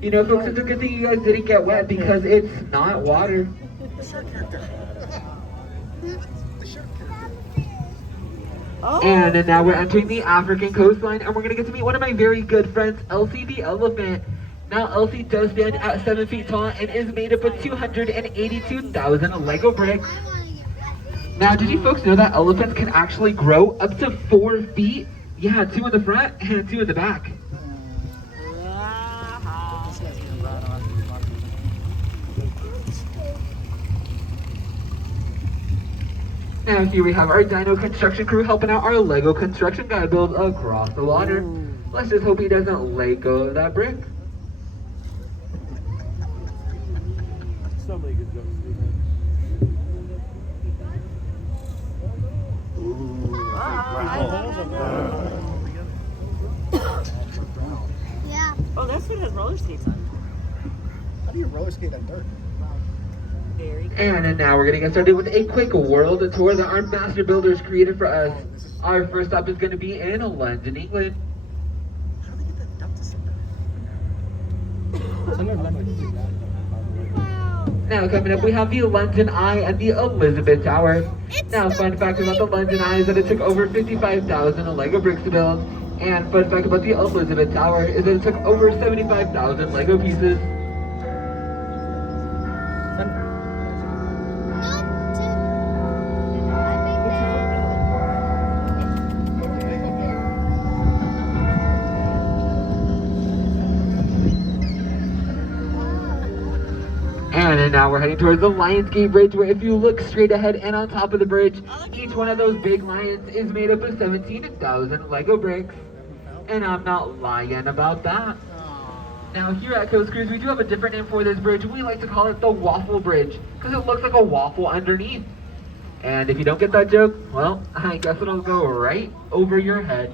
You know, folks, it's a good thing you guys didn't get wet because it's not water. And now we're entering the African coastline, and we're gonna get to meet one of my very good friends, Elsie the elephant. Now, Elsie does stand at 7 feet tall and is made up of 282,000 Lego bricks. Now, did you folks know that elephants can actually grow up to 4 feet? Yeah, 2 in the front and 2 in the back. Now here we have our Dino construction crew helping out our Lego construction guy build across the water. Let's just hope he doesn't let go of that brick. Somebody could jump through Yeah. Oh, that's what has roller skates on. How do you roller skate on dirt? Very good. And now we're gonna get started with a quick world tour that our master builders created for us. Our first stop is gonna be in London, England. How do they get that duck to sit Now coming up, we have the London Eye and the Elizabeth Tower. Now, fun fact about the London Eye is that it took over 55,000 Lego bricks to build. And fun fact about the Elizabeth Tower is that it took over 75,000 Lego pieces. And now we're heading towards the Lionsgate Bridge, where if you look straight ahead and on top of the bridge, each one of those big lions is made up of 17,000 Lego bricks. And I'm not lying about that. Now here at Coast Cruise, we do have a different name for this bridge. We like to call it the Waffle Bridge, because it looks like a waffle underneath. And if you don't get that joke, well, I guess it'll go right over your head.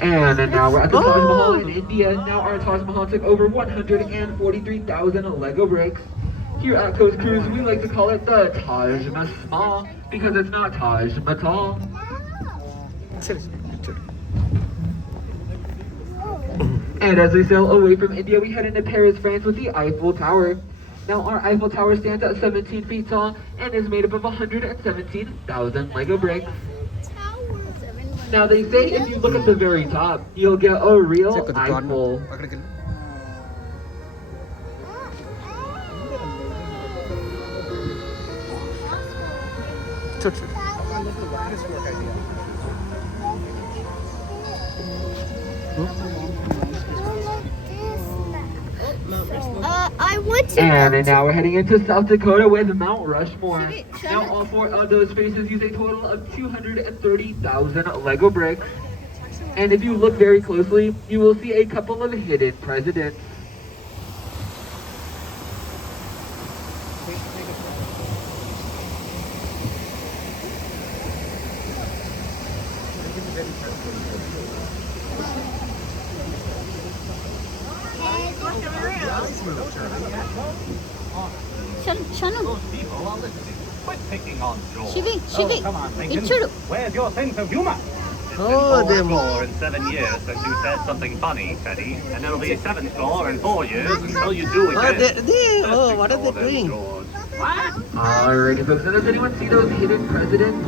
And now we're at the Taj Mahal in India. Now our Taj Mahal took over 143,000 Lego bricks. Here at Coast Cruise, we like to call it the Taj Mahal because it's not Taj Mahal. And as we sail away from India, we head into Paris, France with the Eiffel Tower. Now our Eiffel Tower stands at 17 feet tall and is made up of 117,000 Lego bricks. Now they say if you look at the very top, you'll get a real Eiffel. I would to And now we're heading into South Dakota with Mount Rushmore. Now all 4 of those spaces use a total of 230,000 Lego bricks. And if you look very closely, you will see a couple of hidden presidents. Shanu. Quit picking on George. Shivi. Come on, Lincoln. Ichuru. Where's your sense of humor? Oh, It's been them. 4 in 7 years since you said something funny, Teddy. And it'll be 7 score in 4 years until you do Oh, again. what are they doing? What? Alrighty folks, now does anyone see those hidden presidents?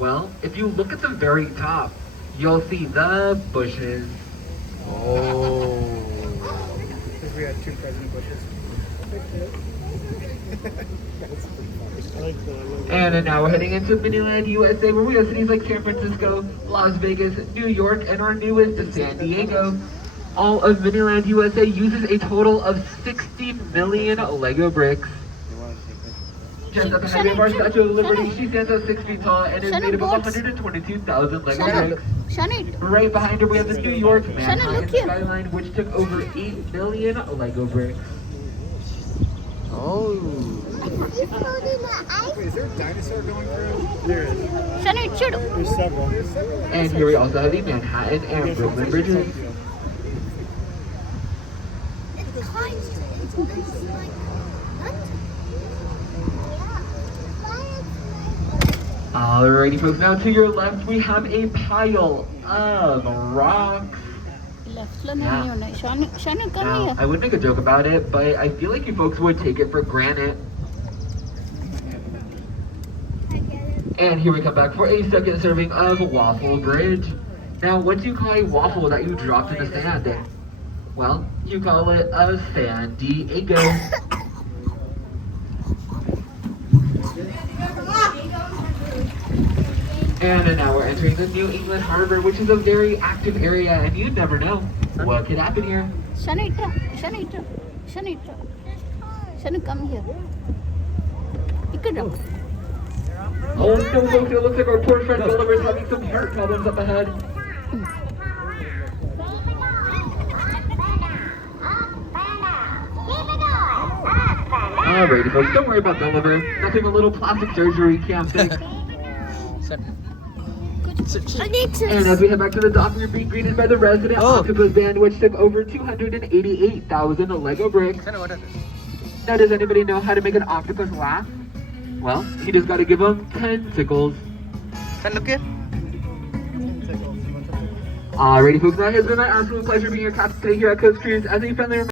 Well, if you look at the very top, you'll see the bushes. Oh. Because we had 2 President Bushes. And now we're heading into Miniland, USA, where we have cities like San Francisco, Las Vegas, New York, and our newest, San Diego. All of Miniland, USA uses a total of 60 million Lego bricks. Just up ahead of our Statue of Liberty, she stands at 6 feet tall and is made up of 122,000 Lego bricks. Shanu. Right behind her, we have the New York Manhattan look here. skyline, which took over 8 million Lego bricks. Oh. Wait, is there a dinosaur going through? There is. Shanu, Churu. There's several. And here we also have the Manhattan and Brooklyn bridges. Alrighty folks, now to your left we have a pile of rocks. Left lo naman yun. Shanu, come Now, here. I would make a joke about it, but I feel like you folks would take it for granted. And here we come back for a second serving of Waffle Bridge. Now, what do you call a waffle that you dropped in the sand? Well, you call it a San Diego. And now we're entering the New England Harbor, which is a very active area, and you never know what could happen here. Shanu, come here. Ikkada. Oh no, folks, it looks like our poor friend Gulliver is having some heart problems up ahead. Alrighty, folks, don't worry about Gulliver. Nothing a little plastic surgery can't fix. I need to. And as we head back to the dock, we're being greeted by the resident octopus band, which took over 288,000 Lego bricks. Now, does anybody know how to make an octopus laugh? Well, you just gotta give them tentacles. Look here. Alrighty, folks, now it has been my absolute pleasure being your captain today here at Coast Cruise. As a friendly reminder,